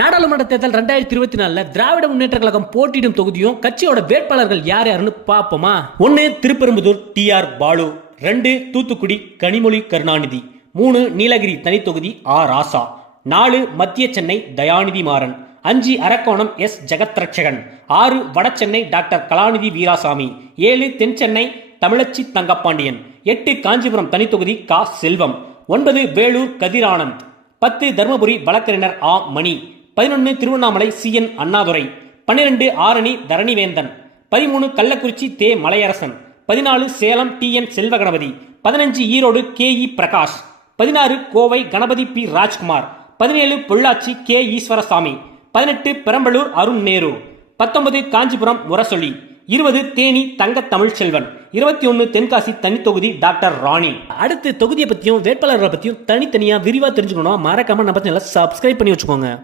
நாடாளுமன்ற தேர்தல் 2024 திராவிட முன்னேற்ற கழகம் போட்டியிடும் தொகுதியும் கட்சியோட வேட்பாளர்கள் யார் யாருன்னு பாப்போமா. 1 திருப்பெரும்புதூர் TR பாலு, 2 தூத்துக்குடி கனிமொழி கருணாநிதி, 3 நீலகிரி தனி தொகுதி ராசா, 4 மத்திய சென்னை தயாநிதி மாறன், 5 அரக்கோணம் ஜெகத்ரட்சகன், 6 வடசென்னை டாக்டர் கலாநிதி வீராசாமி, 7 தென் சென்னை தமிழச்சி தங்கப்பாண்டியன், 8 காஞ்சிபுரம் தனி தொகுதி செல்வம், 9 வேலூர் கதிரானந்த், 10 தர்மபுரி வழக்கறிஞர் மணி, 11 திருவண்ணாமலை CN அண்ணாதுரை, 12 ஆரணி தரணிவேந்தன், 13 கள்ளக்குறிச்சி மலையரசன், 14 Salem TN Selvaganapathi, 15 Erode KE Prakash, 16 Kovai Ganapathi P Rajkumar, 17 Pollachi K Eswarasamy, 18 Perambalur Arun Nehru, 19 Kanchipuram Murasoli, 20 Theni தங்க தமிழ்ச்செல்வன், 21 தென்காசி தனி தொகுதி டாக்டர் ராணி. அடுத்து தொகுதியை பத்தியும் வேட்பாளர்களை பத்தியும் தனித்தனியா விரிவா தெரிஞ்சுக்கணும். மறக்காம நம்ம சேனலை சப்ஸ்கிரைப் பண்ணி வச்சுக்கோங்க.